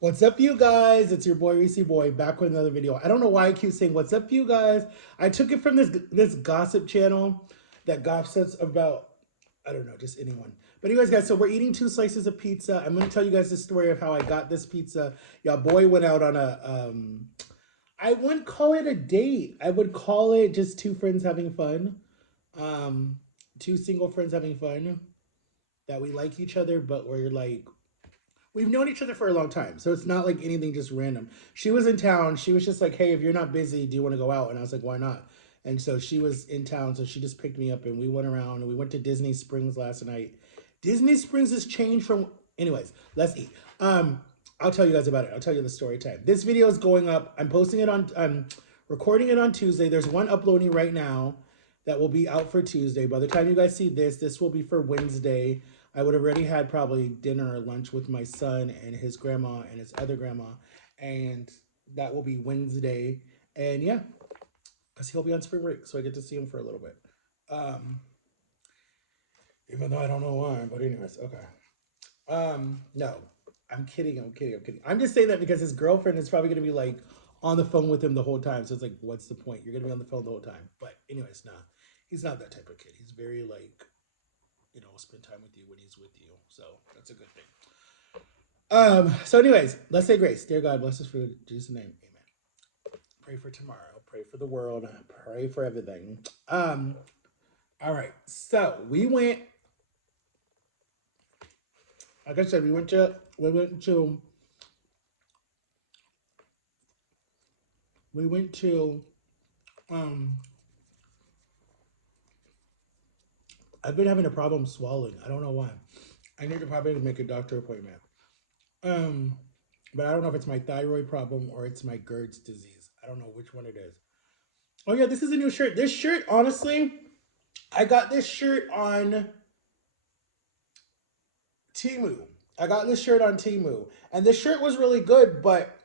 What's up, you guys? It's your boy Reese Boy back with another video. I don't know why I keep saying "What's up, you guys." I took it from this gossip channel that gossips about I don't know, just anyone. But anyways, guys, so we're eating two slices of pizza. I'm gonna tell you guys the story of how I got this pizza. Y'all boy went out on a I wouldn't call it a date. I would call it just two friends having fun. Um, two single friends having fun that we like each other, but we're like we've known each other for a long time, so it's not like anything just random. She was in town. She was just like, "Hey, if you're not busy, do you want to go out?" And I was like, "Why not?" And so she was in town, so she just picked me up, and we went around. And we went to Disney Springs last night. Disney Springs has changed from. Anyways, let's eat. I'll tell you guys about it. I'll tell you the story time. This video is going up. I'm posting it on. I'm recording it on Tuesday. There's one uploading right now that will be out for Tuesday. By the time you guys see this will be for Wednesday. I would have already had probably dinner or lunch with my son and his grandma and his other grandma, and that will be Wednesday. And yeah, because he'll be on spring break, so I get to see him for a little bit. Um, Even though I don't know why, but anyways, okay. No, I'm kidding. I'm kidding. I'm kidding. I'm just saying that because his girlfriend is probably gonna be like on the phone with him the whole time. So it's like, what's the point? You're gonna be on the phone the whole time. But anyways, nah, he's not that type of kid. He's very like, spend time with you when he's with you. So that's a good thing. So anyways, let's say grace. Dear God, bless us for Jesus' name. Amen. Pray for tomorrow. Pray for the world. Pray for everything. All right. So we went, like I said, we went to um I've been having a problem swallowing. I don't know why. I need to probably make a doctor appointment. Um, but I don't know if it's my thyroid problem or it's my GERD's disease. I don't know which one it is. Oh yeah, this is a new shirt. This shirt, honestly, I got this shirt on Timu. I got this shirt on Timu, and this shirt was really good. But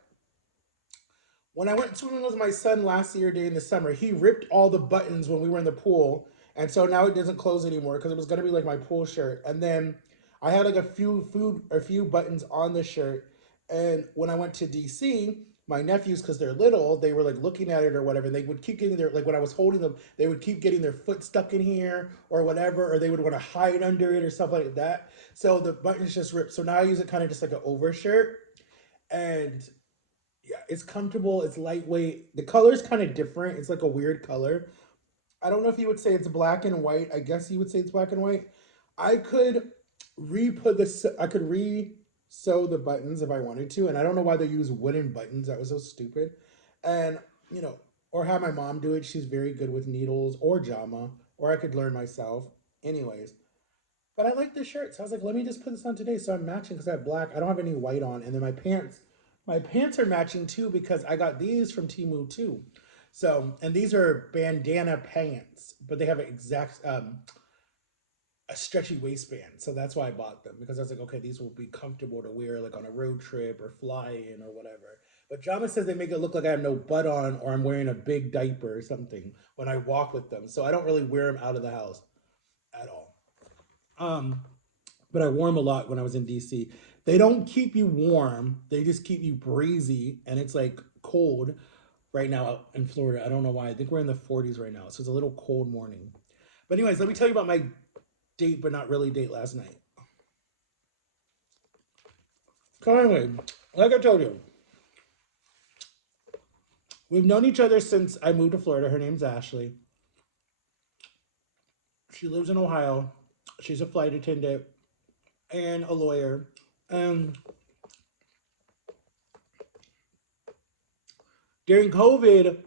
when I went swimming with my son last year during the summer, he ripped all the buttons when we were in the pool, and so now it doesn't close anymore because it was gonna be like my pool shirt. And then I had like a few buttons on the shirt, and when I went to DC, my nephews, because they're little, they were like looking at it or whatever, and they would keep getting their like when I was holding them, they would keep getting their foot stuck in here or whatever, or they would want to hide under it or stuff like that. So the buttons just ripped. So now I use it kind of just like an overshirt, and yeah, it's comfortable. It's lightweight. The color is kind of different. It's like a weird color. I don't know if you would say it's black and white. I guess you would say it's black and white. I could re-put this. I could re-sew the buttons if I wanted to, and I don't know why they use wooden buttons. That was so stupid. And you know, or have my mom do it. She's very good with needles or JAMA, or I could learn myself. Anyways, but I like the shirt, so I was like, let me just put this on today. So I'm matching because I have black. I don't have any white on, and then my pants are matching too because I got these from Timu too. So, and these are bandana pants, but they have an exact a stretchy waistband. So that's why I bought them because I was like, okay, these will be comfortable to wear like on a road trip or fly in or whatever. But Jama says they make it look like I have no butt on or I'm wearing a big diaper or something when I walk with them. So I don't really wear them out of the house at all. Um, but I wore them a lot when I was in DC. They don't keep you warm; they just keep you breezy, and it's like cold right now out in Florida. I don't know why. I think we're in the 40s right now, so it's a little cold morning. But anyways, let me tell you about my date, but not really date last night. So anyway, like I told you, we've known each other since I moved to Florida. Her name's Ashley. She lives in Ohio. She's a flight attendant and a lawyer. And during COVID,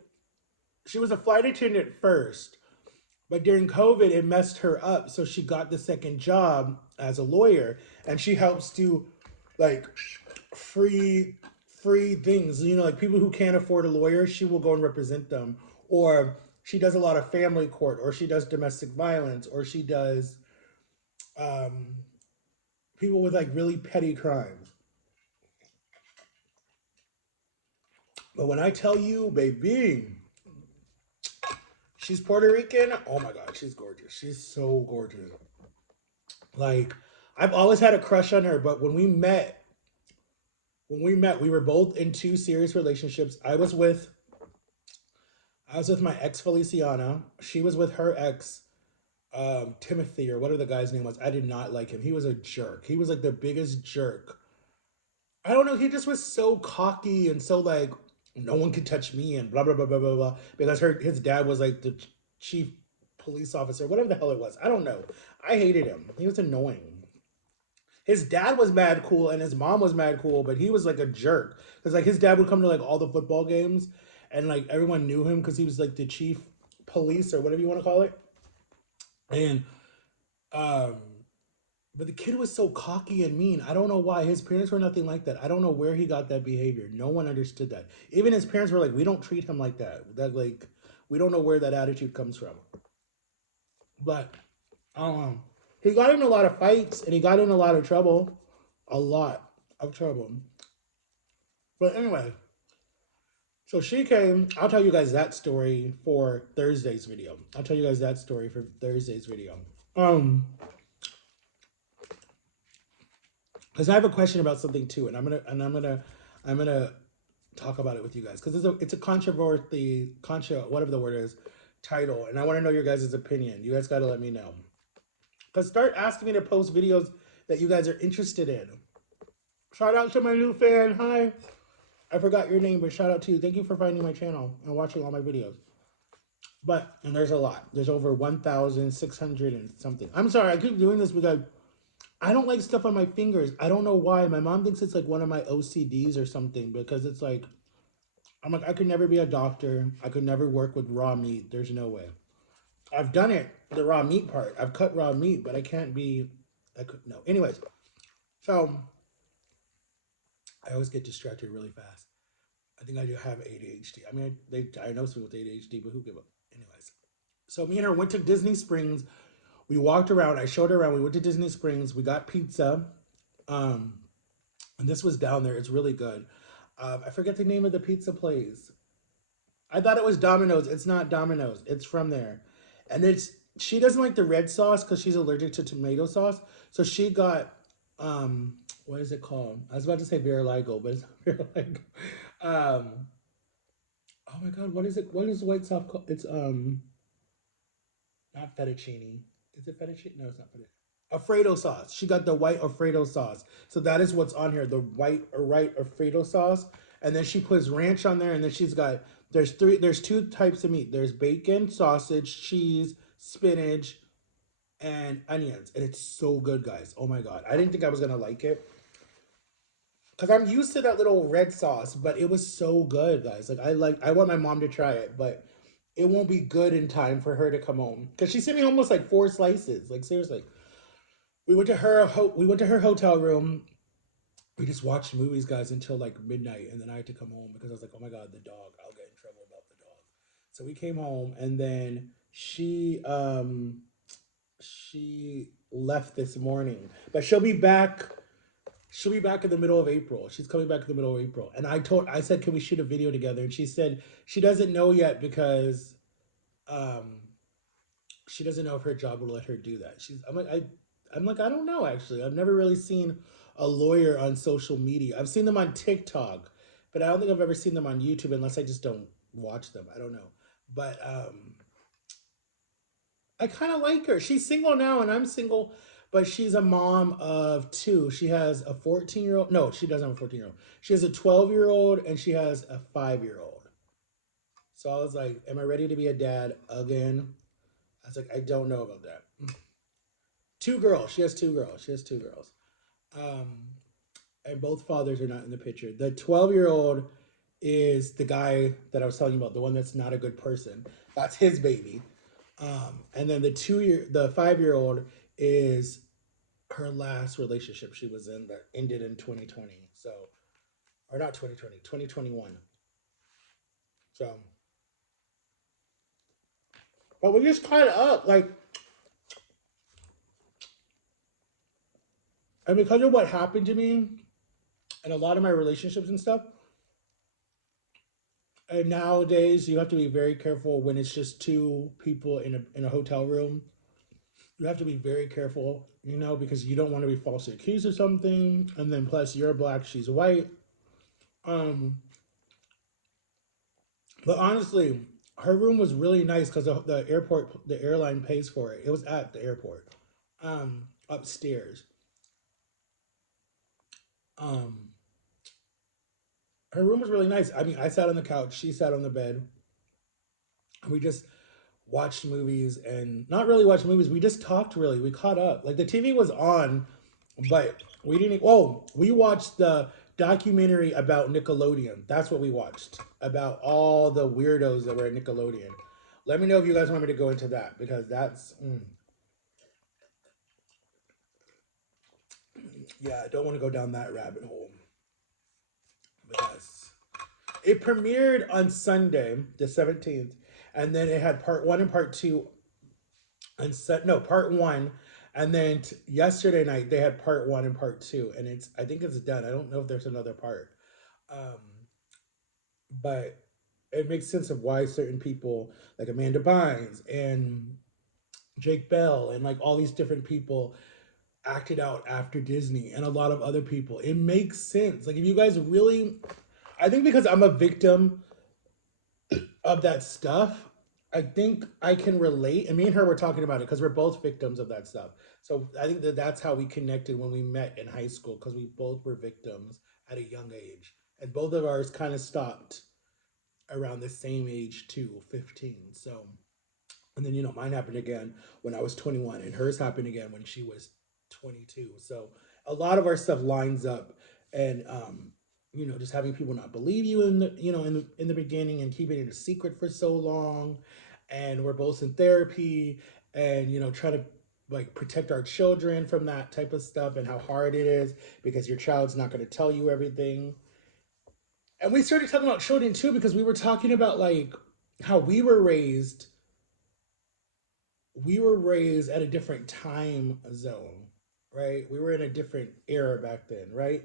she was a flight attendant first. But during COVID, it messed her up. So she got the second job as a lawyer, and she helps do like free free things. You know, like people who can't afford a lawyer, she will go and represent them. Or she does a lot of family court, or she does domestic violence, or she does um, people with like really petty crimes. But when I tell you, baby, she's Puerto Rican. Oh my God, she's gorgeous. She's so gorgeous. Like I've always had a crush on her, but when we met, When we met, we were both in two serious relationships. I was with my ex Feliciana. She was with her ex Timothy, or whatever the guy's name was. I did not like him. He was a jerk. He was like the biggest jerk. I don't know. He just was so cocky and so like no one could touch me and blah blah blah blah blah blah. Because his dad was like the chief police officer, whatever the hell it was. I don't know. I hated him. He was annoying. His dad was mad cool and his mom was mad cool, but he was like a jerk because like his dad would come to like all the football games, and like everyone knew him because he was like the chief police or whatever you want to call it. And um, but the kid was so cocky and mean. I don't know why. His parents were nothing like that. I don't know where he got that behavior. No one understood that. Even his parents were like, "We don't treat him like that. That like we don't know where that attitude comes from." But he got in a lot of fights and he got in a lot of trouble, a lot of trouble. But anyway, so she came. I'll tell you guys that story for Thursday's video. I'll tell you guys that story for Thursday's video. Um, because I have a question about something too, and I'm gonna talk about it with you guys because it's a whatever the word is, title, and I want to know your guys' opinion. You guys got to let me know. Because start asking me to post videos that you guys are interested in. Shout out to my new fan. Hi. I forgot your name, but shout out to you. Thank you for finding my channel and watching all my videos. And there's a lot. There's over 1,600 and something. I'm sorry, I keep doing this because I don't like stuff on my fingers. I don't know why. My mom thinks it's like one of my OCDs or something because it's like, I'm like, I could never be a doctor. I could never work with raw meat. There's no way. I've done it, the raw meat part. I've cut raw meat, but no. Anyways, so I always get distracted really fast. I think I do have ADHD. I mean, they diagnosed me with ADHD, but who give up? Anyways, so me and her went to Disney Springs. We walked around. I showed her around. We went to Disney Springs. We got pizza. Um, and this was down there. It's really good. I forget the name of the pizza place. I thought it was Domino's. It's not Domino's. It's from there. And she doesn't like the red sauce because she's allergic to tomato sauce. So she got what is it called? I was about to say Veriligo, but it's not Veriligo. Um oh my god, what is it? What is the white sauce called? It's not fettuccine. Is it fettuccine? No, it's not fettuccine. Alfredo sauce. She got the white Alfredo sauce. So that is what's on here, the white or right Alfredo sauce. And then she puts ranch on there, and then there's two types of meat. There's bacon, sausage, cheese, spinach, and onions. And it's so good, guys. Oh my god. I didn't think I was gonna like it. Because I'm used to that little red sauce, but it was so good, guys. I want my mom to try it, but it won't be good in time for her to come home. Because she sent me almost like 4 slices. Like seriously. We went to her hotel room. We just watched movies, guys, until like midnight, and then I had to come home because I was like, "Oh my god, the dog! I'll get in trouble about the dog." So we came home, and then she left this morning, but she'll be back. She'll be back in the middle of April. She's coming back in the middle of April, and I said, "Can we shoot a video together?" And she said she doesn't know yet because um she doesn't know if her job will let her do that. I'm like, I don't know actually. I've never really seen a lawyer on social media. I've seen them on TikTok, but I don't think I've ever seen them on YouTube unless I just don't watch them. I don't know. But I kind of like her. She's single now and I'm single, but she's a mom of two. She has a 14-year-old. No, she doesn't have a 14-year-old. She has a 12-year-old and she has a 5-year-old. So I was like, am I ready to be a dad again? I was like, I don't know about that. Two girls. She has two girls. She has two girls. Um, and both fathers are not in the picture. The 12-year-old is the guy that I was telling you about, the one that's not a good person. That's his baby. And then the 5-year-old is her last relationship she was in that ended in 2020. So, or not 2020, 2021. So, but we just caught up. Like, and because of what happened to me and a lot of my relationships and stuff, and nowadays you have to be very careful when it's just two people in a hotel room. You have to be very careful, because you don't want to be falsely accused of something. And then plus you're black, she's white. Um, but honestly, her room was really nice because the airport, the airline pays for it. It was at the airport, upstairs. Um, her room was really nice. I mean, I sat on the couch, she sat on the bed. We just watched movies and not really watched movies. We just talked really. We caught up. Like the TV was on, but we didn't. Oh, we watched the documentary about Nickelodeon. That's what we watched about all the weirdos that were at Nickelodeon. Let me know if you guys want me to go into that because that's yeah. I don't want to go down that rabbit hole because it premiered on Sunday, the 17th, and then it had part one and part two and set no part one, and then yesterday night they had part one and part two, and it's I think it's done. I don't know if there's another part, um, but it makes sense of why certain people like Amanda Bynes and Jake Bell and like all these different people acted out after Disney and a lot of other people. It makes sense. Like if you guys really, I think because I'm a victim of that stuff, I think I can relate. And me and her were talking about it because we're both victims of that stuff. So I think that that's how we connected when we met in high school because we both were victims at a young age. And both of ours kind of stopped around the same age too, 15. So, and then, mine happened again when I was 21 and hers happened again when she was 22. So a lot of our stuff lines up and, just having people not believe you in the, in the beginning and keeping it a secret for so long. And we're both in therapy and, trying to like protect our children from that type of stuff and how hard it is because your child's not going to tell you everything. And we started talking about children too because we were talking about like how we were raised at a different time zone, right? We were in a different era back then, right?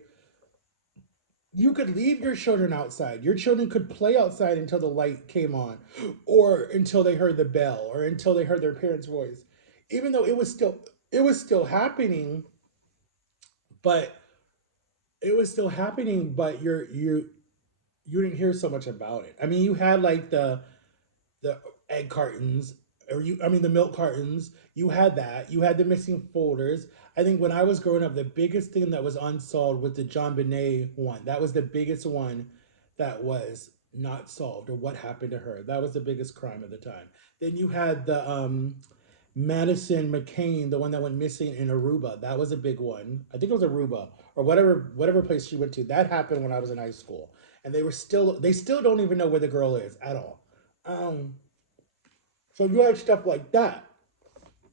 You could leave your children outside. Your children could play outside until the light came on, or until they heard the bell, or until they heard their parents' voice. Even though it was still happening, but but you didn't hear so much about it. I mean, you had like the egg cartons the milk cartons. You had that. You had the missing folders. I think when I was growing up, the biggest thing that was unsolved was the John Bonet one. That was the biggest one that was not solved, or what happened to her. That was the biggest crime at the time. Then you had the Madison McCain, the one that went missing in Aruba. That was a big one. I think it was Aruba or whatever place she went to. That happened when I was in high school, and they still don't even know where the girl is at all. Um, so you had stuff like that.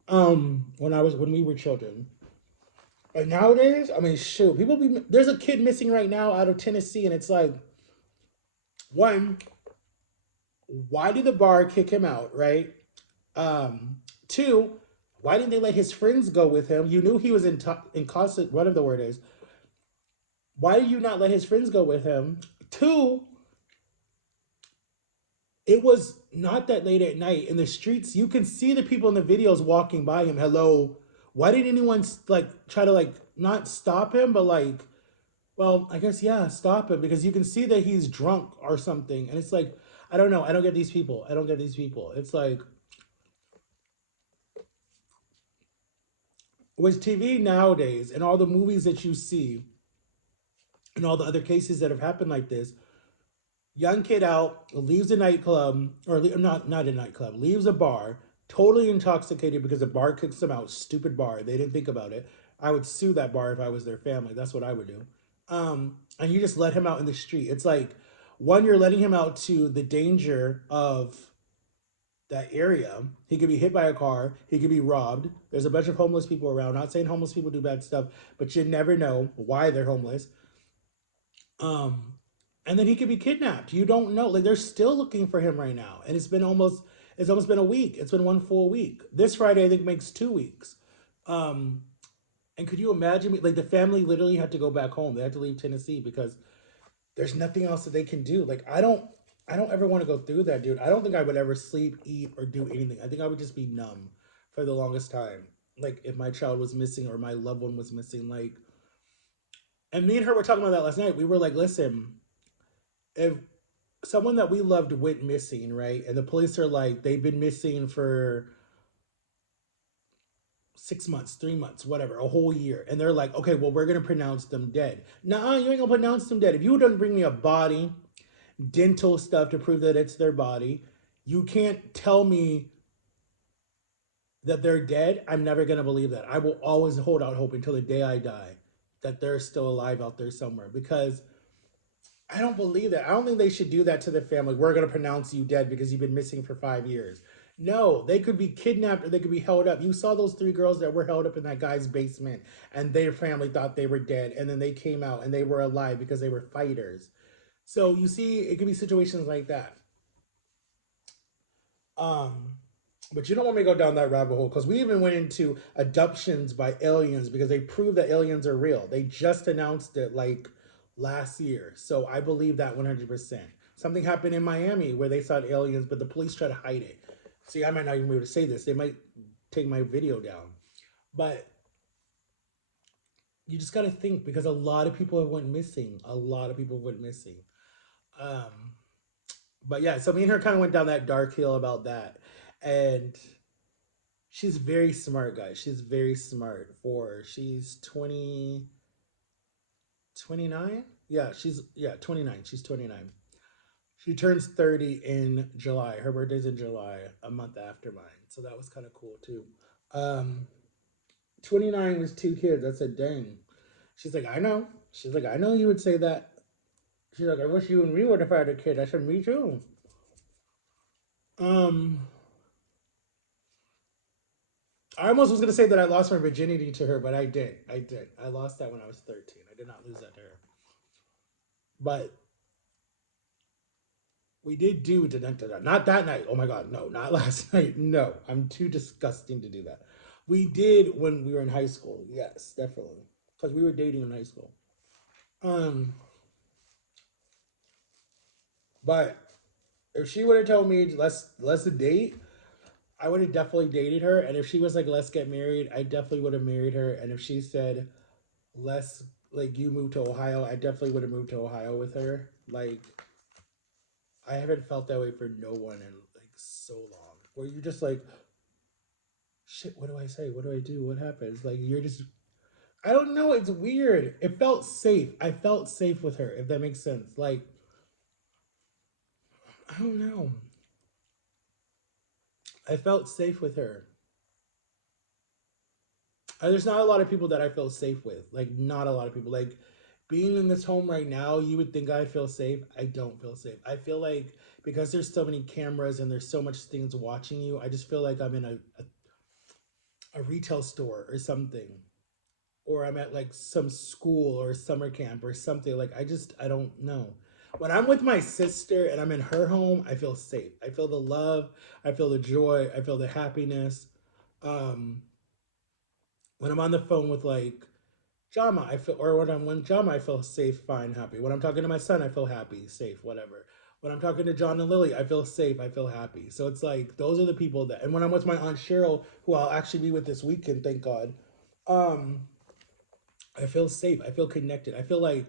When we were children. And nowadays, I mean, shoot, there's a kid missing right now out of Tennessee, and it's like, one, why did the bar kick him out, right? Two, why didn't they let his friends go with him? You knew he was in constant, whatever the word is. Why did you not let his friends go with him? Two, it was not that late at night in the streets. You can see the people in the videos walking by him. Hello. Why did anyone like try to like not stop him, but like, well, I guess yeah, stop him because you can see that he's drunk or something, and it's like, I don't know. I don't get these people. I don't get these people. It's like with TV nowadays and all the movies that you see and all the other cases that have happened like this, young kid out leaves a nightclub or not a nightclub, leaves a bar totally intoxicated because the bar kicks them out. Stupid bar. They didn't think about it. I would sue that bar if I was their family. That's what I would do. And you just let him out in the street. It's like, one, you're letting him out to the danger of that area. He could be hit by a car. He could be robbed. There's a bunch of homeless people around. Not saying homeless people do bad stuff, but you never know why they're homeless. Um, and then he could be kidnapped. You don't know. Like they're still looking for him right now, and it's almost been a week. It's been one full week. This Friday I think makes 2 weeks. Um, and could you imagine? Like the family literally had to go back home. They had to leave Tennessee because there's nothing else that they can do. Like I don't ever want to go through that, dude. I don't think I would ever sleep, eat, or do anything. I think I would just be numb for the longest time. Like if my child was missing or my loved one was missing, like, and me and her were talking about that last night. We were like, listen, if someone that we loved went missing, right? And the police are like, they've been missing for 6 months, 3 months, whatever, a whole year. And they're like, okay, well, we're going to pronounce them dead. Nah, you ain't going to pronounce them dead. If you don't bring me a body, dental stuff to prove that it's their body, you can't tell me that they're dead. I'm never going to believe that. I will always hold out hope until the day I die that they're still alive out there somewhere, because I don't believe that. I don't think they should do that to the family. We're going to pronounce you dead because you've been missing for 5 years. No, they could be kidnapped or they could be held up. You saw those three girls that were held up in that guy's basement, and their family thought they were dead. And then they came out and they were alive because they were fighters. So you see, it could be situations like that. Um, but you don't want me to go down that rabbit hole, because we even went into abductions by aliens because they prove that aliens are real. They just announced it like last year. So I believe that 100%. Something happened in Miami where they saw aliens, but the police try to hide it. See, I might not even be able to say this. They might take my video down. But you just got to think, because a lot of people have went missing. A lot of people went missing. Um, but yeah, so me and her kind of went down that dark hill about that. And she's very smart, guys. She's very smart. She's 29. Yeah, 29. She's 29. She turns 30 in July. Her birthday's in July, a month after mine. So that was kind of cool too. Um 29 was two kids. I said, dang. She's like, I know. She's like, I know you would say that. She's like, I wish you and me would have had a kid. I said, me too. Um I almost was gonna say that I lost my virginity to her, but I did. I did. I lost that when I was 13. I did not lose that to her. But we did do not that night. Oh my god, no, not last night. No, I'm too disgusting to do that. We did when we were in high school. Yes, definitely, because we were dating in high school. Um, but if she would have told me let's date, I would have definitely dated her. And if she was like let's get married, I definitely would have married her. And if she said let's like you move to Ohio, I definitely would have moved to Ohio with her. Like I haven't felt that way for no one in like so long. Where you're just like, shit, what do I say? What do I do? What happens? Like you're just I don't know, it's weird. It felt safe. I felt safe with her, if that makes sense. Like, I don't know. I felt safe with her. There's not a lot of people that I feel safe with. Like, not a lot of people. Like, being in this home right now, you would think I feel safe. I don't feel safe. I feel like because there's so many cameras and there's so much things watching you, I just feel like I'm in a retail store or something. Or I'm at like some school or summer camp or something. Like I don't know. When I'm with my sister and I'm in her home, I feel safe. I feel the love, I feel the joy, I feel the happiness. Um when I'm on the phone with like Jama, I feel or when Jama I feel safe, fine, happy. When I'm talking to my son, I feel happy, safe, whatever. When I'm talking to John and Lily, I feel safe, I feel happy. So it's like those are the people that and when I'm with my Aunt Cheryl, who I'll actually be with this weekend, thank God. Um I feel safe. I feel connected. I feel like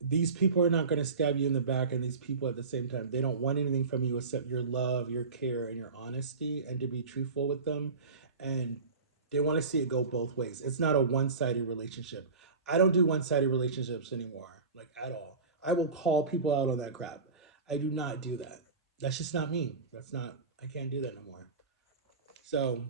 these people are not going to stab you in the back, and these people at the same time, they don't want anything from you except your love, your care, and your honesty, and to be truthful with them. And they want to see it go both ways. It's not a one-sided relationship. I don't do one-sided relationships anymore, like at all. I will call people out on that crap. I do not do that. That's just not me. That's not. I can't do that no more. So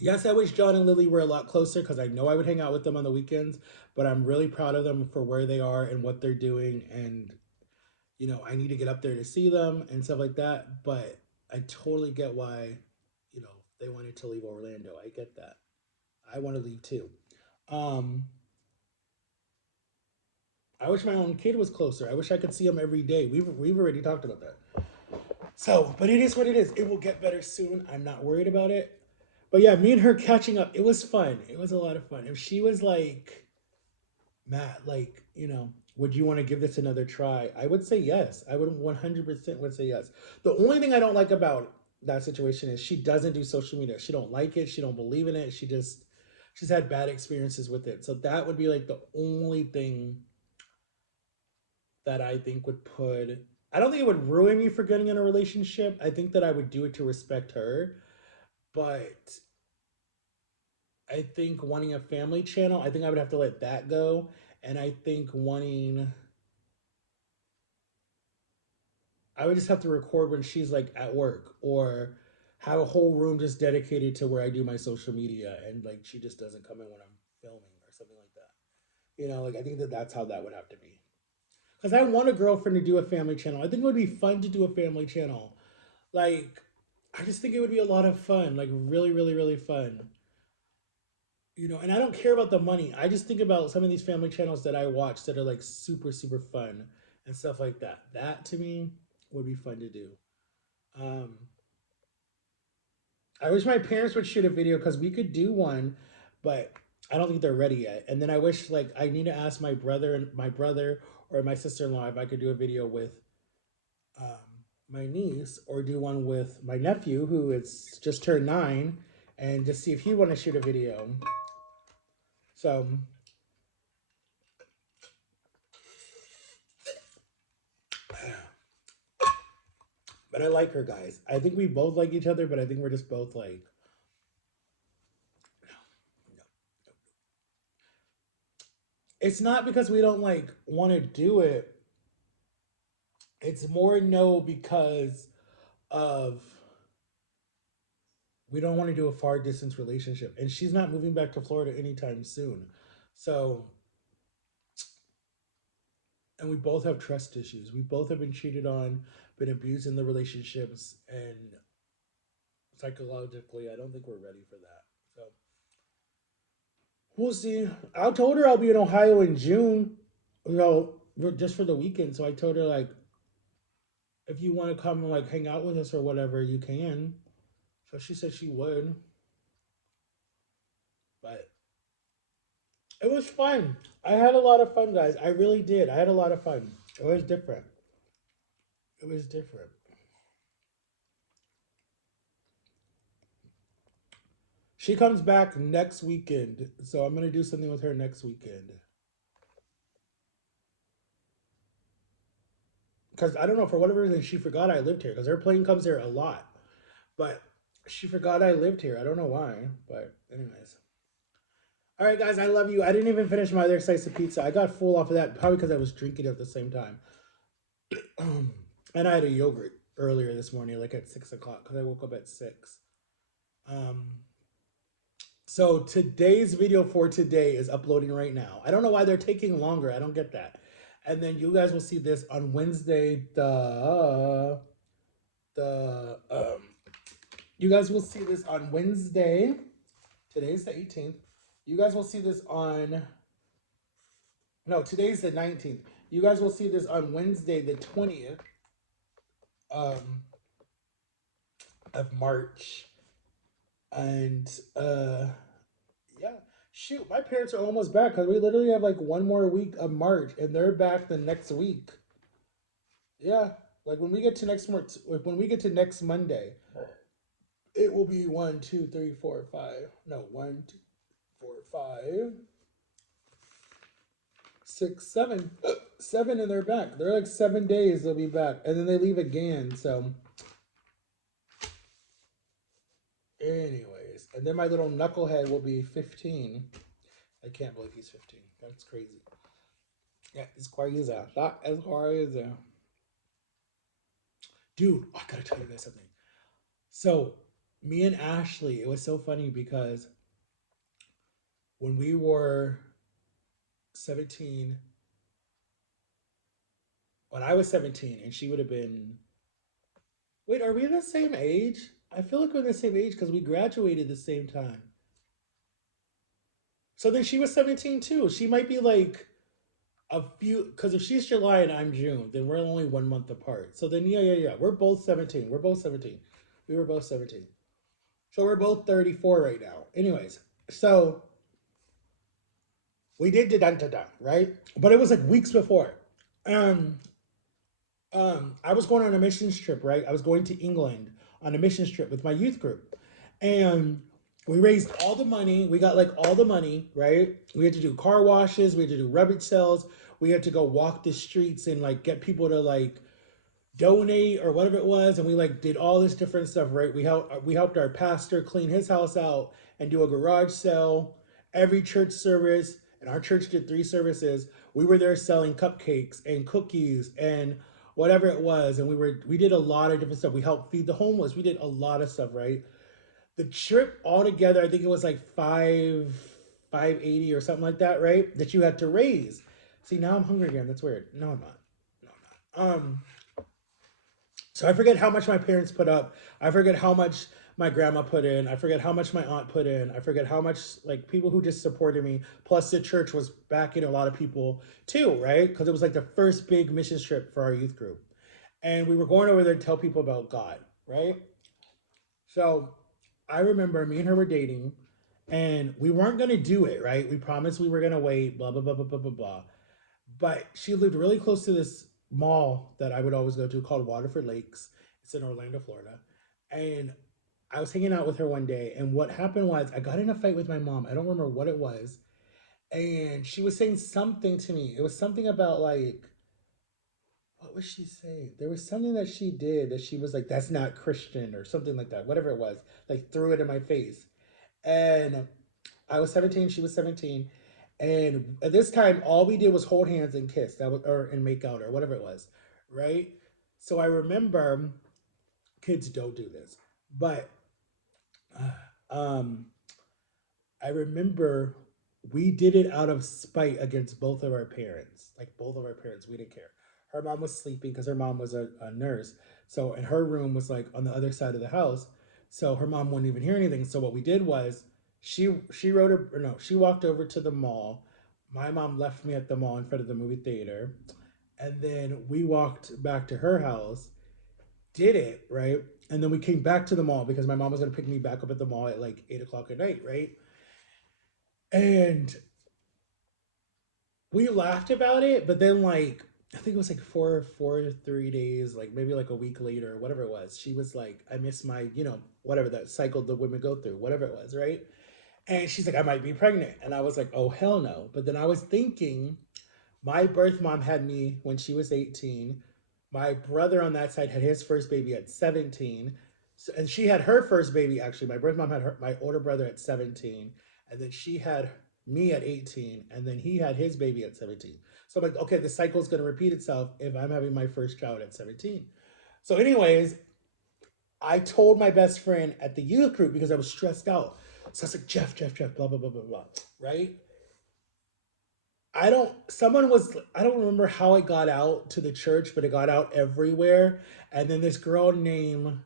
yes, I wish John and Lily were a lot closer because I know I would hang out with them on the weekends, but I'm really proud of them for where they are and what they're doing. And, I need to get up there to see them and stuff like that. But I totally get why, they wanted to leave Orlando. I get that. I want to leave too. Um, I wish my own kid was closer. I wish I could see him every day. We've already talked about that. So, but it is what it is. It will get better soon. I'm not worried about it. But yeah, me and her catching up, it was fun. It was a lot of fun. If she was like, Matt, like, would you want to give this another try? I would say yes. I would 100% would say yes. The only thing I don't like about that situation is she doesn't do social media. She don't like it. She don't believe in it. She's had bad experiences with it. So that would be like the only thing that I think would put. I don't think it would ruin me for getting in a relationship. I think that I would do it to respect her, but I think wanting a family channel, I think I would have to let that go. And I think wanting, I would just have to record when she's like at work or have a whole room just dedicated to where I do my social media and like she just doesn't come in when I'm filming or something like that. Like I think that that's how that would have to be. Because I want a girlfriend to do a family channel. I think it would be fun to do a family channel. Like, I just think it would be a lot of fun. Like, really, really, really fun. And I don't care about the money. I just think about some of these family channels that I watch that are like super, super fun and stuff like that. That to me would be fun to do. Um, I wish my parents would shoot a video because we could do one, but I don't think they're ready yet. And then I wish like I need to ask my brother or my sister in law if I could do a video with my niece or do one with my nephew who is just turned 9 and just see if he want to shoot a video. So, but I like her, guys. I think we both like each other, but I think we're just both like, no. It's not because we don't like want to do it. It's more no because of we don't want to do a far distance relationship, and she's not moving back to Florida anytime soon. So, and we both have trust issues. We both have been cheated on, been abused in the relationships, and psychologically, I don't think we're ready for that. So we'll see. I told her I'll be in Ohio in June, just for the weekend. So I told her like, if you want to come and like hang out with us or whatever, you can. So she said she would, but it was fun. I had a lot of fun, guys. I really did. I had a lot of fun. It was different. It was different. She comes back next weekend, so I'm gonna do something with her next weekend. Because I don't know, for whatever reason, she forgot I lived here. Because her plane comes here a lot, but she forgot I lived here. I don't know why, but anyways. All right, guys, I love you. I didn't even finish my other slice of pizza. I got full off of that, probably because I was drinking at the same time. And I had a yogurt earlier this morning, like at 6 o'clock, because I woke up at 6. Um, so today's video for today is uploading right now. I don't know why they're taking longer. I don't get that. And then you guys will see this on Wednesday. You guys will see this on Wednesday. Today's the 18th. You guys will see this on. No, today's the 19th. You guys will see this on Wednesday, the 20th um, of March. And yeah, shoot, my parents are almost back because we literally have like one more week of March, and they're back the next week. Yeah, like when we get to next Monday, it will be 1, 2, 3, 4, 5. No, 1, 2, 4, 5, 6, 7, 7, and they're back. They're like 7 days. They'll be back, and then they leave again. So, anyways, and then my little knucklehead will be 15. I can't believe he's 15. That's crazy. Yeah, it's crazy. That is crazy. Dude, I gotta tell you guys something. So, me and Ashley, it was so funny because when we were 17, when I was 17, and she would have been. Wait, are we the same age? I feel like we're the same age because we graduated the same time. So then she was 17 too. She might be like a few, because if she's July and I'm June, then we're only 1 month apart. So then, yeah, yeah, yeah. We're both 17. We're both 17. We were both 17. So we're both 34 right now. Anyways, so we did da right? But it was like weeks before. Um, I was going on a missions trip, right? I was going to England on a missions trip with my youth group. And We raised all the money. We got like all the money, right? We had to do car washes. We had to do rubbage sales. We had to go walk the streets and like get people to like donate or whatever it was, and we like did all this different stuff, right? We helped our pastor clean his house out and do a garage sale every church service, and our church did 3 services. We were there selling cupcakes and cookies and whatever it was, and we did a lot of different stuff. We helped feed the homeless. We did a lot of stuff, right? The trip altogether, I think it was like 580 or something like that, right? That you had to raise. See, now I'm hungry again. That's weird. No, I'm not. No, I'm not. So I forget how much my parents put up. I forget how much my grandma put in. I forget how much my aunt put in. I forget how much like people who just supported me. Plus the church was backing a lot of people too, right? Because it was like the first big mission trip for our youth group. And we were going over there to tell people about God, right? So I remember me and her were dating and we weren't gonna do it, right? We promised we were gonna wait, blah blah blah blah blah blah blah. But she lived really close to this mall that I would always go to called Waterford Lakes. It's in Orlando, Florida. And I was hanging out with her one day, and what happened was I got in a fight with my mom. I don't remember what it was. And she was saying something to me. It was something about like, what was she saying? There was something that she did that she was like, that's not Christian or something like that, whatever it was. Like, threw it in my face. And I was 17, she was 17. And at this time, all we did was hold hands and kiss, that was, or and make out or whatever it was, right? So I remember kids don't do this, but um, I remember we did it out of spite against both of our parents. Like both of our parents, we didn't care. Her mom was sleeping because her mom was a nurse. So, and her room was like on the other side of the house. So her mom wouldn't even hear anything. So what we did was she wrote a or no, she walked over to the mall. My mom left me at the mall in front of the movie theater. And then we walked back to her house, did it, right? And then we came back to the mall because my mom was gonna pick me back up at the mall at like 8 o'clock at night, right? And we laughed about it, but then like I think it was like 3 days, like maybe like a week later, whatever it was. She was like, "I miss my, whatever that cycle the women go through, whatever it was, right?" And she's like, "I might be pregnant," and I was like, "Oh hell no!" But then I was thinking, my birth mom had me when she was 18. My brother on that side had his first baby at 17. So, and she had her first baby actually. My birth mom had my older brother at 17. And then she had me at 18. And then he had his baby at 17. So I'm like, okay, the cycle is going to repeat itself if I'm having my first child at 17. So, anyways, I told my best friend at the youth group because I was stressed out. So I was like, Jeff, blah, blah, blah, blah, blah. Right? I don't remember how it got out to the church, but it got out everywhere. And then this girl named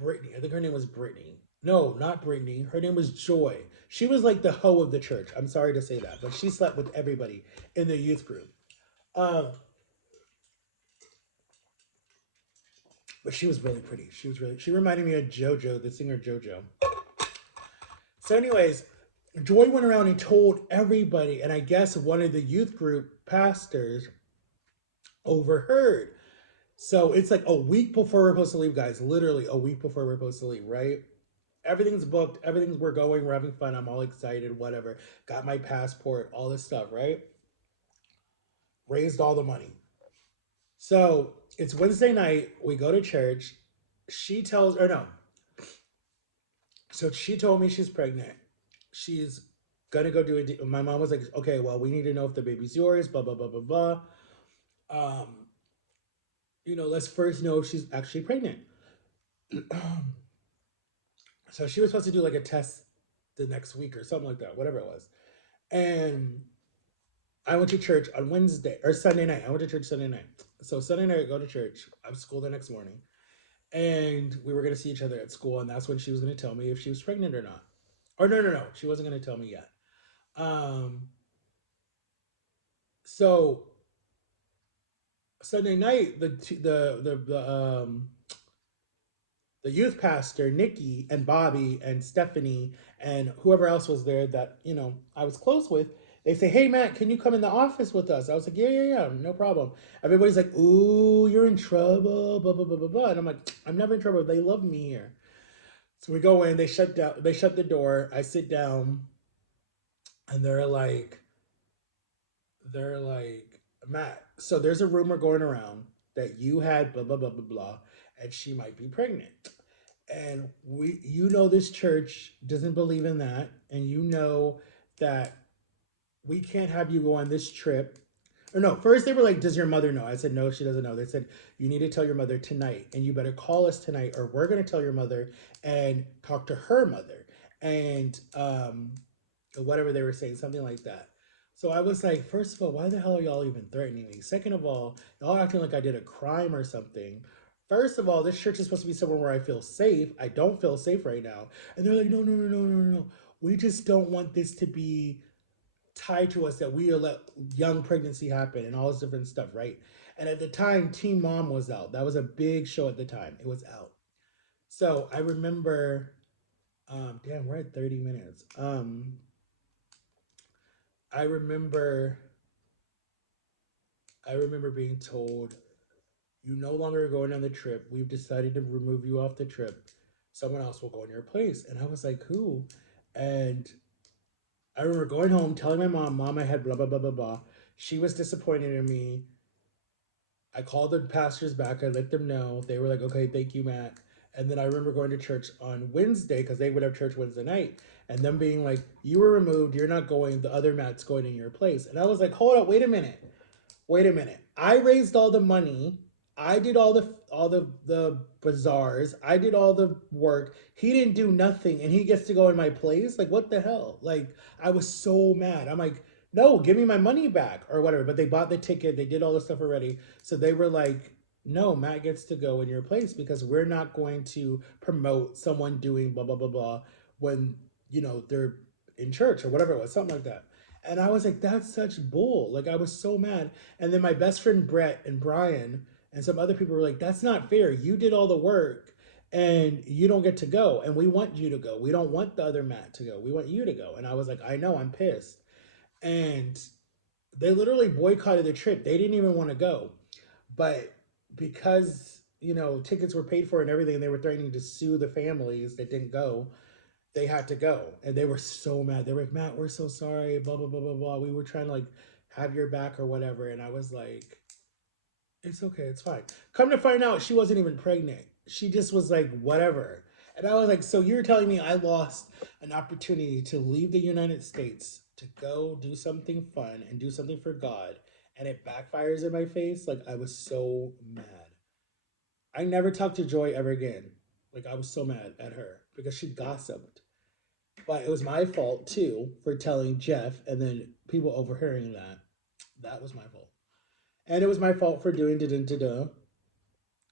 Brittany, I think her name was Brittany. No, not Brittany. Her name was Joy. She was like the hoe of the church. I'm sorry to say that, but she slept with everybody in the youth group. Um, but she was really pretty. She reminded me of JoJo, the singer JoJo. So, anyways, Joy went around and told everybody, and I guess one of the youth group pastors overheard. So it's like a week before we're supposed to leave, guys. Literally a week before we're supposed to leave, right? Everything's booked. Everything's we're going. We're having fun. I'm all excited. Whatever. Got my passport. All this stuff, right? Raised all the money. So it's Wednesday night. We go to church. She tells, or no. So she told me she's pregnant. She's gonna go do it. My mom was like, okay, well, we need to know if the baby's yours. Blah blah blah blah blah. Um, let's first know if she's actually pregnant. So she was supposed to do like a test the next week or something like that, whatever it was. And I went to church on Wednesday or Sunday night. I went to church Sunday night. So Sunday night, I go to church. I was school the next morning. And we were going to see each other at school. And that's when she was going to tell me if she was pregnant or not. Or no, no, no. She wasn't going to tell me yet. Um, so Sunday night, the youth pastor, Nikki and Bobby and Stephanie and whoever else was there that, I was close with, they say, "Hey, Matt, can you come in the office with us?" I was like, yeah, no problem. Everybody's like, "Ooh, you're in trouble, blah, blah, blah, blah, blah." And I'm like, "I'm never in trouble. They love me here." So we go in, they shut the door. I sit down, and they're like, Matt, so there's a rumor going around that you had blah blah blah blah blah, and she might be pregnant. And this church doesn't believe in that, and that we can't have you go on this trip. Or no, first they were like, does your mother know? I said, no, she doesn't know. They said, you need to tell your mother tonight, and you better call us tonight, or we're going to tell your mother and talk to her mother. And whatever they were saying, something like that. So I was like, first of all, why the hell are y'all even threatening me? Second of all, y'all acting like I did a crime or something. First of all, this church is supposed to be somewhere where I feel safe. I don't feel safe right now. And they're like, no, no, no, no, no, no. We just don't want this to be tied to us that we let young pregnancy happen and all this different stuff, right? And at the time, Teen Mom was out. That was a big show at the time. It was out. So I remember, damn, we're at 30 minutes. I remember I remember being told, you no longer are going on the trip. We've decided to remove you off the trip. Someone else will go in your place. And I was like, who? And I remember going home, telling my mom, Mom, I had blah, blah, blah, blah, blah. She was disappointed in me. I called the pastors back. I let them know. They were like, okay, thank you, Matt. And then I remember going to church on Wednesday because they would have church Wednesday night. And them being like, you were removed. You're not going. The other Matt's going in your place. And I was like, hold up, wait a minute. Wait a minute. I raised all the money. I did all the bazaars. I did all the work. He didn't do nothing and he gets to go in my place? Like what the hell? Like I was so mad. I'm like, "No, give me my money back or whatever." But they bought the ticket. They did all the stuff already. So they were like, "No, Matt gets to go in your place because we're not going to promote someone doing blah blah blah blah when, they're in church or whatever it was, something like that." And I was like, that's such bull. Like, I was so mad. And then my best friend Brett and Brian and some other people were like, that's not fair. You did all the work and you don't get to go. And we want you to go. We don't want the other Matt to go. We want you to go. And I was like, I know, I'm pissed. And they literally boycotted the trip. They didn't even want to go. But because, tickets were paid for and everything, and they were threatening to sue the families that didn't go, they had to go, and they were so mad. They were like, Matt, we're so sorry, blah blah blah blah blah. We were trying to like have your back or whatever. And I was like, it's okay, it's fine. Come to find out, she wasn't even pregnant. She just was like, whatever. And I was like, so you're telling me I lost an opportunity to leave the United States to go do something fun and do something for God, and it backfires in my face? Like, I was so mad. I never talked to Joy ever again. Like, I was so mad at her because she gossiped. But it was my fault too for telling Jeff and then people overhearing that. That was my fault. And it was my fault for doing da da da da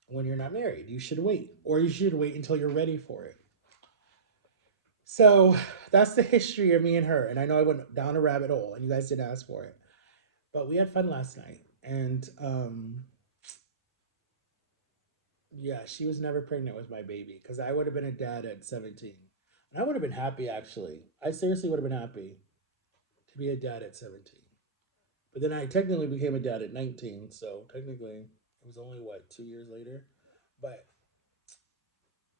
when you're not married. You should wait. Or you should wait until you're ready for it. So that's the history of me and her. And I know I went down a rabbit hole and you guys didn't ask for it. But we had fun last night. And yeah, she was never pregnant with my baby because I would have been a dad at 17. And I would have been happy actually. I seriously would have been happy to be a dad at 17. But then I technically became a dad at 19, so technically it was only what, 2 years later? But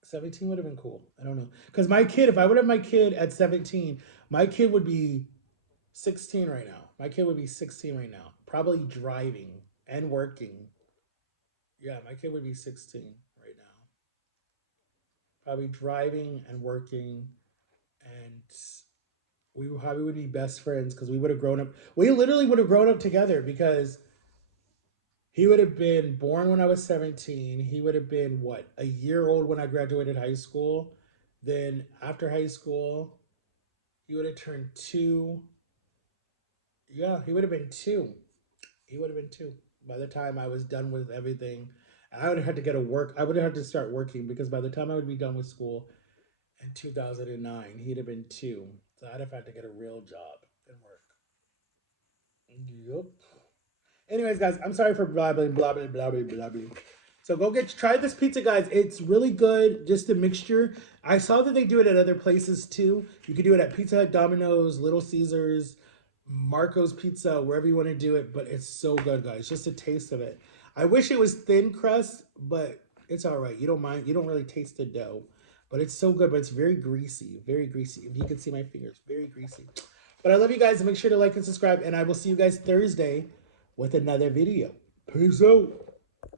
17 would have been cool. I don't know. Because my kid, if I would have my kid at 17, my kid would be 16 right now. My kid would be 16 right now. Probably driving and working. Yeah, my kid would be 16 right now. Probably driving and working, and we probably would be best friends because we would have grown up. We literally would have grown up together because he would have been born when I was 17. He would have been, what, a year old when I graduated high school. Then after high school, he would have turned two. Yeah, he would have been two. He would have been two by the time I was done with everything. I would have had to get a work. I would have had to start working because by the time I would be done with school in 2009, he'd have been two. So I'd have had to get a real job and work. Yup. Anyways, guys, I'm sorry for blabbing, blabbing, blabbing, blabbing. So try this pizza, guys. It's really good. Just a mixture. I saw that they do it at other places too. You could do it at Pizza Hut, Domino's, Little Caesars, Marco's Pizza, wherever you want to do it. But it's so good, guys. Just a taste of it. I wish it was thin crust, but it's all right. You don't mind. You don't really taste the dough. But it's so good, but it's very greasy. Very greasy. If you can see my fingers, very greasy. But I love you guys. Make sure to like and subscribe. And I will see you guys Thursday with another video. Peace out.